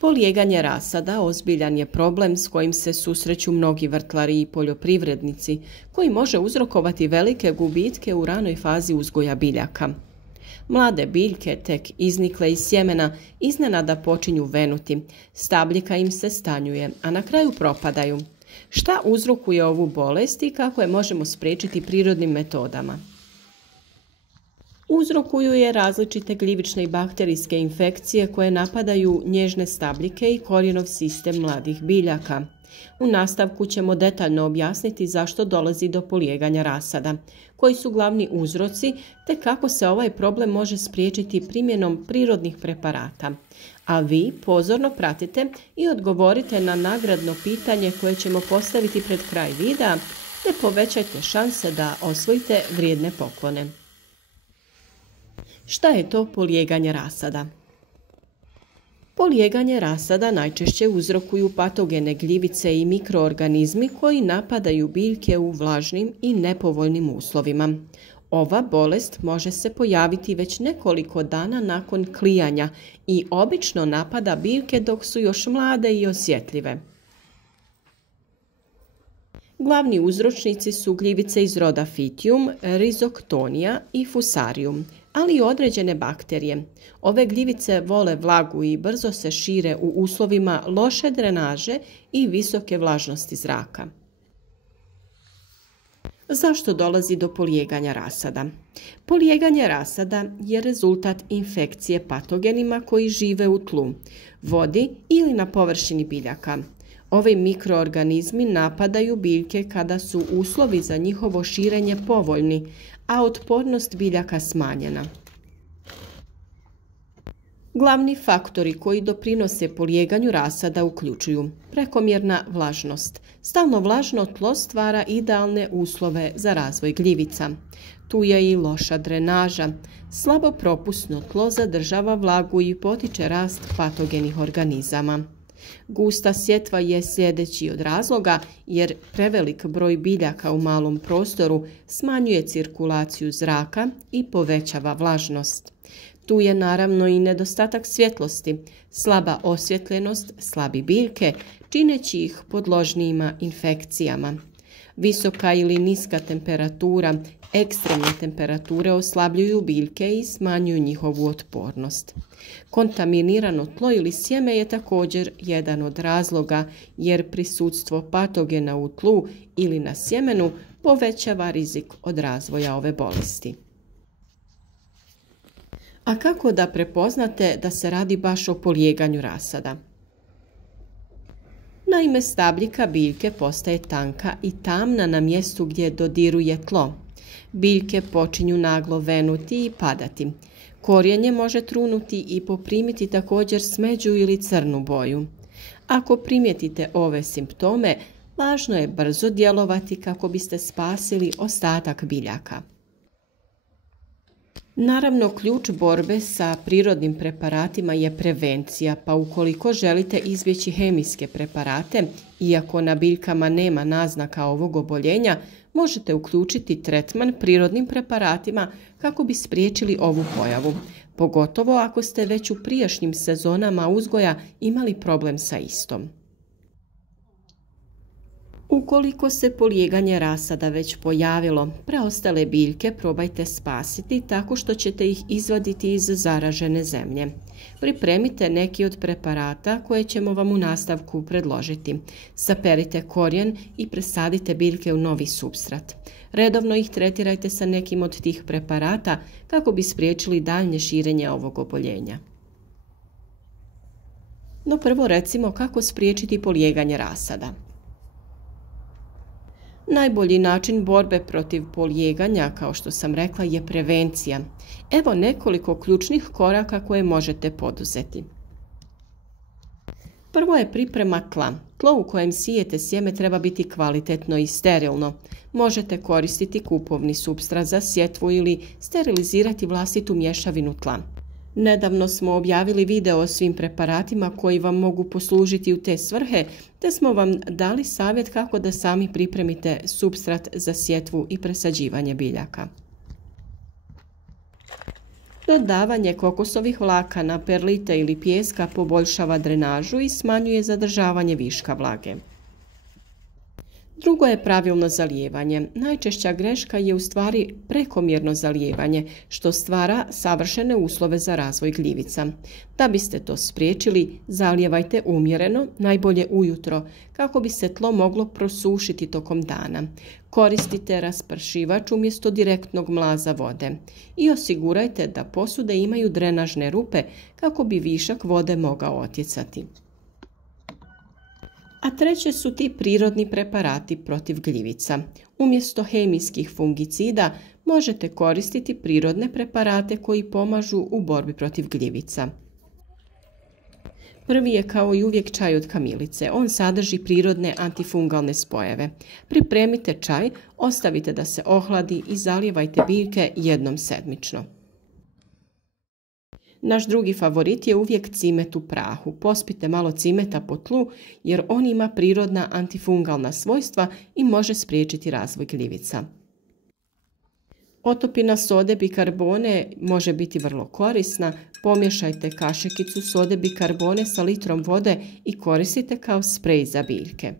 Polijeganje rasada ozbiljan je problem s kojim se susreću mnogi vrtlari i poljoprivrednici, koji može uzrokovati velike gubitke u ranoj fazi uzgoja biljaka. Mlade biljke, tek iznikle iz sjemena, iznenada počinju venuti, stabljika im se stanjuje, a na kraju propadaju. Šta uzrokuje ovu bolest i kako je možemo spriječiti prirodnim metodama? Uzrokuju je različite gljivične i bakterijske infekcije koje napadaju nježne stabljike i korijenov sistem mladih biljaka. U nastavku ćemo detaljno objasniti zašto dolazi do polijeganja rasada, koji su glavni uzroci te kako se ovaj problem može spriječiti primjenom prirodnih preparata. A vi pozorno pratite i odgovorite na nagradno pitanje koje ćemo postaviti pred kraj videa te povećajte šanse da osvojite vrijedne poklone. Šta je to polijeganje rasada? Polijeganje rasada najčešće uzrokuju patogene gljivice i mikroorganizmi koji napadaju biljke u vlažnim i nepovoljnim uslovima. Ova bolest može se pojaviti već nekoliko dana nakon klijanja i obično napada biljke dok su još mlade i osjetljive. Glavni uzročnici su gljivice iz roda Phytium, Rhizoctonia i Fusarium, ali i određene bakterije. Ove gljivice vole vlagu i brzo se šire u uslovima loše drenaže i visoke vlažnosti zraka. Zašto dolazi do polijeganja rasada? Polijeganje rasada je rezultat infekcije patogenima koji žive u tlu, vodi ili na površini biljaka. Ovi mikroorganizmi napadaju biljke kada su uslovi za njihovo širenje povoljni, a otpornost biljaka smanjena. Glavni faktori koji doprinose polijeganju rasada uključuju prekomjerna vlažnost. Stalno vlažno tlo stvara idealne uslove za razvoj gljivica. Tu je i loša drenaža. Slabo propusno tlo zadržava vlagu i potiče rast patogenih organizama. Gusta sjetva je sljedeći od razloga jer prevelik broj biljaka u malom prostoru smanjuje cirkulaciju zraka i povećava vlažnost. Tu je naravno i nedostatak svjetlosti, slaba osvjetljenost, slabi biljke, čineći ih podložnijima infekcijama. Visoka ili niska temperatura, ekstremne temperature oslabljuju biljke i smanjuju njihovu otpornost. Kontaminirano tlo ili sjeme je također jedan od razloga jer prisustvo patogena u tlu ili na sjemenu povećava rizik od razvoja ove bolesti. A kako da prepoznate da se radi baš o polijeganju rasada? Naime, stabljika biljke postaje tanka i tamna na mjestu gdje dodiruje tlo. Biljke počinju naglo venuti i padati. Korijenje može trunuti i poprimiti također smeđu ili crnu boju. Ako primijetite ove simptome, važno je brzo djelovati kako biste spasili ostatak biljaka. Naravno, ključ borbe sa prirodnim preparatima je prevencija, pa ukoliko želite izbjeći hemijske preparate, iako na biljkama nema naznaka ovog oboljenja, možete uključiti tretman prirodnim preparatima kako bi spriječili ovu pojavu, pogotovo ako ste već u prijašnjim sezonama uzgoja imali problem sa istom. Ukoliko se polijeganje rasada već pojavilo, preostale biljke probajte spasiti tako što ćete ih izvaditi iz zaražene zemlje. Pripremite neki od preparata koje ćemo vam u nastavku predložiti. Saperite korijen i presadite biljke u novi supstrat. Redovno ih tretirajte sa nekim od tih preparata kako bi spriječili daljnje širenje ovog oboljenja. No prvo recimo kako spriječiti polijeganje rasada. Najbolji način borbe protiv polijeganja, kao što sam rekla, je prevencija. Evo nekoliko ključnih koraka koje možete poduzeti. Prvo je priprema tla. Tlo u kojem sijete sjeme treba biti kvalitetno i sterilno. Možete koristiti kupovni supstrat za sjetvu ili sterilizirati vlastitu mješavinu tla. Nedavno smo objavili video o svim preparatima koji vam mogu poslužiti u te svrhe, te smo vam dali savjet kako da sami pripremite supstrat za sjetvu i presađivanje biljaka. Dodavanje kokosovih vlakana, perlite ili pijeska poboljšava drenažu i smanjuje zadržavanje viška vlage. Drugo je pravilno zalijevanje. Najčešća greška je u stvari prekomjerno zalijevanje, što stvara savršene uslove za razvoj gljivica. Da biste to spriječili, zalijevajte umjereno, najbolje ujutro, kako bi se tlo moglo prosušiti tokom dana. Koristite raspršivač umjesto direktnog mlaza vode i osigurajte da posude imaju drenažne rupe kako bi višak vode mogao otjecati. A treće su ti prirodni preparati protiv gljivica. Umjesto hemijskih fungicida možete koristiti prirodne preparate koji pomažu u borbi protiv gljivica. Prvi je kao i uvijek čaj od kamilice. On sadrži prirodne antifungalne spojeve. Pripremite čaj, ostavite da se ohladi i zalijevajte biljke jednom sedmično. Naš drugi favorit je uvijek cimet u prahu. Pospite malo cimeta po tlu jer on ima prirodna antifungalna svojstva i može spriječiti razvoj gljivica. Otopina sode bikarbone može biti vrlo korisna. Pomiješajte kašikicu sode bikarbone sa litrom vode i koristite kao sprej za biljke.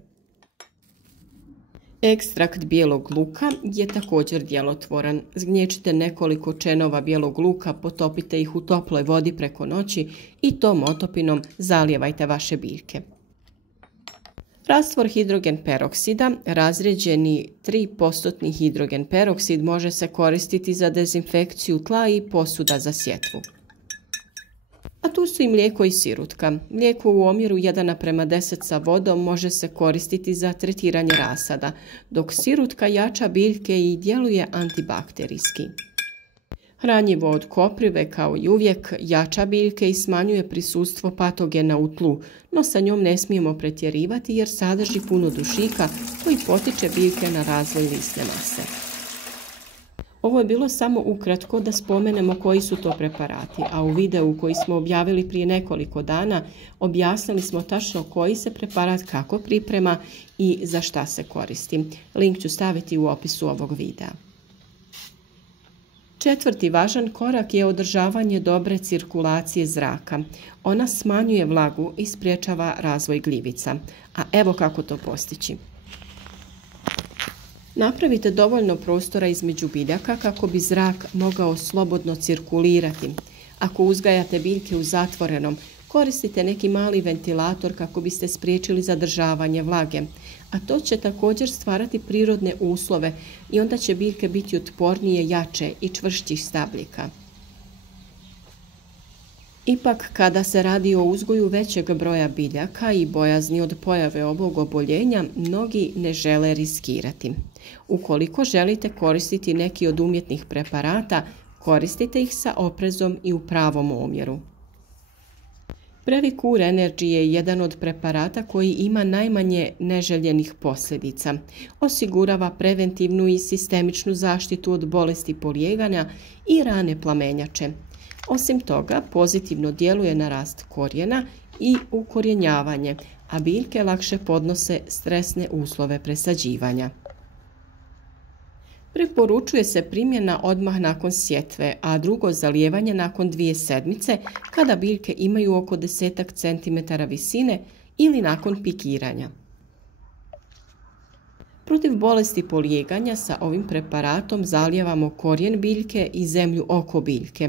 Ekstrakt bijelog luka je također djelotvoran. Zgnječite nekoliko čenova bijelog luka, potopite ih u toploj vodi preko noći i tom otopinom zalijevajte vaše biljke. Rastvor hidrogen peroksida, razrijeđeni 3% hidrogen peroksid, može se koristiti za dezinfekciju tla i posuda za sjetvu. A tu su i mlijeko i sirutka. Mlijeko u omjeru 1:10 sa vodom može se koristiti za tretiranje rasada, dok sirutka jača biljke i djeluje antibakterijski. Hranjivo od koprive, kao i uvijek, jača biljke i smanjuje prisustvo patogena u tlu, no sa njom ne smijemo pretjerivati jer sadrži puno dušika koji potiče biljke na razvoj lisne mase. Ovo je bilo samo ukratko da spomenemo koji su to preparati, a u videu koji smo objavili prije nekoliko dana objasnili smo tačno koji se preparat kako priprema i za šta se koristi. Link ću staviti u opisu ovog videa. Četvrti važan korak je održavanje dobre cirkulacije zraka. Ona smanjuje vlagu i sprječava razvoj gljivica. A evo kako to postići. Napravite dovoljno prostora između biljaka kako bi zrak mogao slobodno cirkulirati. Ako uzgajate biljke u zatvorenom, koristite neki mali ventilator kako biste spriječili zadržavanje vlage, a to će također stvarati prirodne uslove i onda će biljke biti otpornije, jače i čvršćih stabljika. Ipak, kada se radi o uzgoju većeg broja biljaka i bojazni od pojave ovog oboljenja, mnogi ne žele riskirati. Ukoliko želite koristiti neki od umjetnih preparata, koristite ih sa oprezom i u pravom omjeru. Previcur Energy je jedan od preparata koji ima najmanje neželjenih posljedica. Osigurava preventivnu i sistemičnu zaštitu od bolesti polijeganja i rane plamenjače. Osim toga, pozitivno djeluje na rast korijena i ukorjenjavanje, a biljke lakše podnose stresne uslove presađivanja. Preporučuje se primjena odmah nakon sjetve, a drugo zalijevanje nakon 2 sedmice kada biljke imaju oko 10 cm visine ili nakon pikiranja. Protiv bolesti polijeganja sa ovim preparatom zalijevamo korijen biljke i zemlju oko biljke.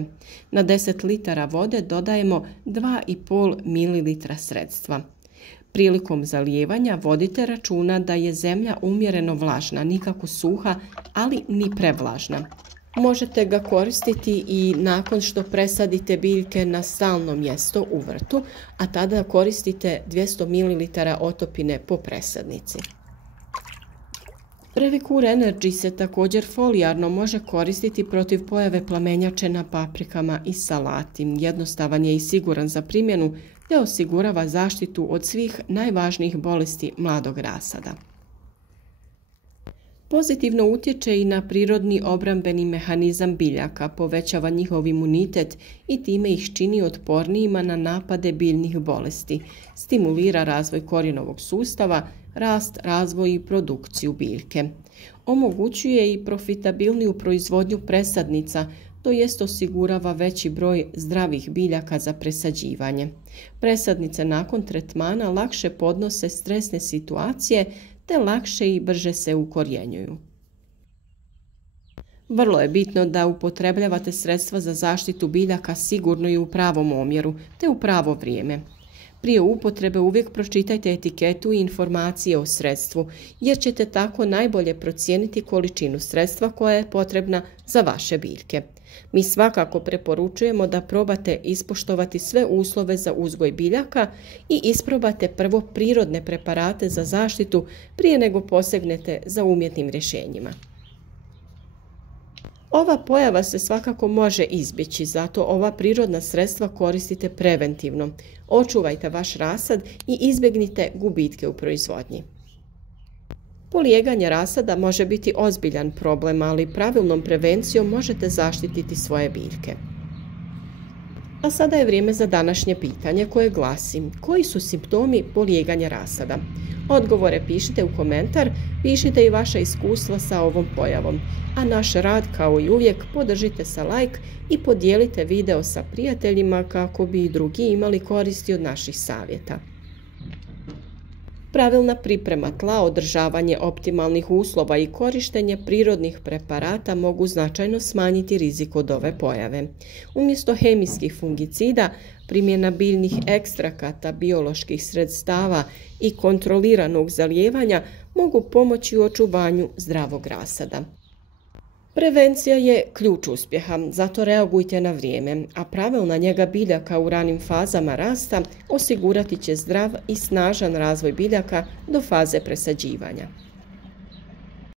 Na 10 litara vode dodajemo 2,5 ml sredstva. Prilikom zalijevanja vodite računa da je zemlja umjereno vlažna, nikako suha, ali ni prevlažna. Možete ga koristiti i nakon što presadite biljke na stalno mjesto u vrtu, a tada koristite 200 ml otopine po presadnici. Previcur Energy se također folijarno može koristiti protiv pojave plamenjače na paprikama i salati. Jednostavan je i siguran za primjenu te osigurava zaštitu od svih najvažnijih bolesti mladog rasada. Pozitivno utječe i na prirodni obrambeni mehanizam biljaka, povećava njihov imunitet i time ih čini otpornijima na napade biljnih bolesti, stimulira razvoj korijenovog sustava, rast, razvoj i produkciju biljke. Omogućuje i profitabilniju proizvodnju presadnica, to jest osigurava veći broj zdravih biljaka za presađivanje. Presadnice nakon tretmana lakše podnose stresne situacije te lakše i brže se ukorjenjuju. Vrlo je bitno da upotrebljavate sredstva za zaštitu biljaka sigurno i u pravom omjeru te u pravo vrijeme. Prije upotrebe uvijek pročitajte etiketu i informacije o sredstvu, jer ćete tako najbolje procijeniti količinu sredstva koja je potrebna za vaše biljke. Mi svakako preporučujemo da probate ispoštovati sve uslove za uzgoj biljaka i isprobate prvo prirodne preparate za zaštitu prije nego posegnete za umjetnim rješenjima. Ova pojava se svakako može izbjeći, zato ova prirodna sredstva koristite preventivno. Očuvajte vaš rasad i izbjegnite gubitke u proizvodnji. Polijeganje rasada može biti ozbiljan problem, ali pravilnom prevencijom možete zaštititi svoje biljke. A sada je vrijeme za današnje pitanje koje glasi: koji su simptomi polijeganja rasada? Odgovore pišite u komentar, pišite i vaša iskustva sa ovom pojavom. A naš rad, kao i uvijek, podržite sa like i podijelite video sa prijateljima kako bi i drugi imali koristi od naših savjeta. Pravilna priprema tla, održavanje optimalnih uslova i korištenje prirodnih preparata mogu značajno smanjiti rizik od ove pojave. Umjesto hemijskih fungicida, primjena biljnih ekstrakata, bioloških sredstava i kontroliranog zalijevanja mogu pomoći u očuvanju zdravog rasada. Prevencija je ključ uspjeha, zato reagujte na vrijeme, a pravilna njega biljaka u ranim fazama rasta osigurati će zdrav i snažan razvoj biljaka do faze presađivanja.